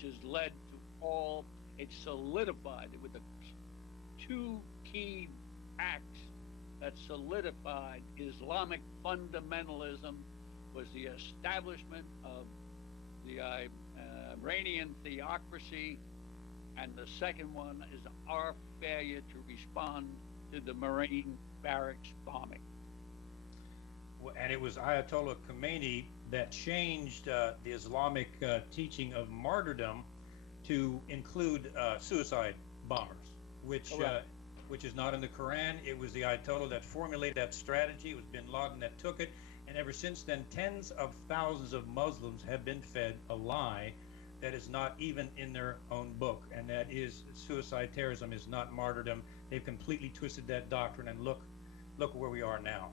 which has led to all, it solidified it with the two key acts that solidified Islamic fundamentalism was the establishment of the Iranian theocracy, and the second one is our failure to respond to the Marine barracks bombing. And it was Ayatollah Khomeini that changed the Islamic teaching of martyrdom to include suicide bombers, which is not in the Quran. It was the Ayatollah that formulated that strategy. It was Bin Laden that took it, and ever since then, tens of thousands of Muslims have been fed a lie that is not even in their own book, and that is suicide terrorism is not martyrdom. They've completely twisted that doctrine, and look where we are now.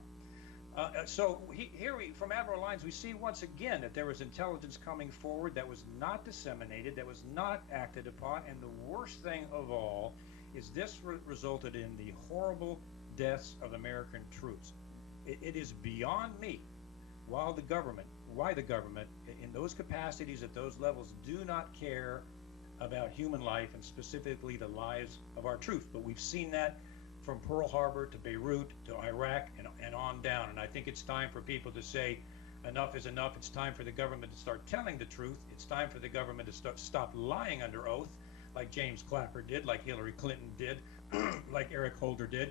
From Admiral Lyons, we see once again that there was intelligence coming forward that was not disseminated, that was not acted upon, and the worst thing of all is this resulted in the horrible deaths of American troops. It is beyond me why the government, in those capacities at those levels, do not care about human life and specifically the lives of our troops. But we've seen that from Pearl Harbor to Beirut to Iraq and on down. And I think it's time for people to say enough is enough. It's time for the government to start telling the truth. It's time for the government to stop lying under oath, like James Clapper did, like Hillary Clinton did, like Eric Holder did.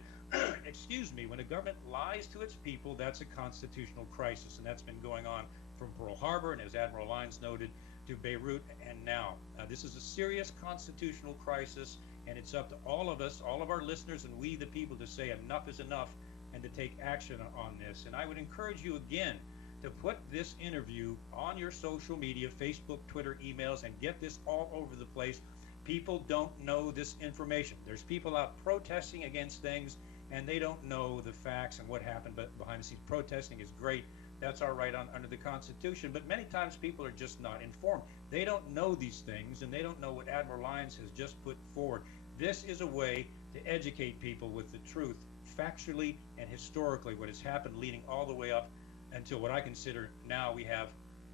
Excuse me, when a government lies to its people, that's a constitutional crisis, and that's been going on from Pearl Harbor, and as Admiral Lyons noted, to Beirut, and now. This is a serious constitutional crisis, and it's up to all of us, all of our listeners, and we the people to say enough is enough and to take action on this. And I would encourage you again to put this interview on your social media, Facebook, Twitter, emails, and get this all over the place. People don't know this information. There's people out protesting against things, and they don't know the facts and what happened behind the scenes. Protesting is great. That's our right under the Constitution. But many times people are just not informed. They don't know these things, and they don't know what Admiral Lyons has just put forward. This is a way to educate people with the truth, factually and historically, what has happened leading all the way up until what I consider now we have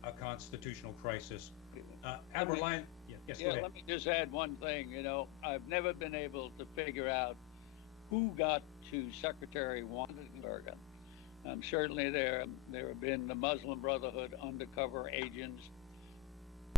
a constitutional crisis. Admiral Lyons, yes, go ahead. Let me just add one thing. I've never been able to figure out who got to Secretary Wandenberger. Certainly there have been the Muslim Brotherhood undercover agents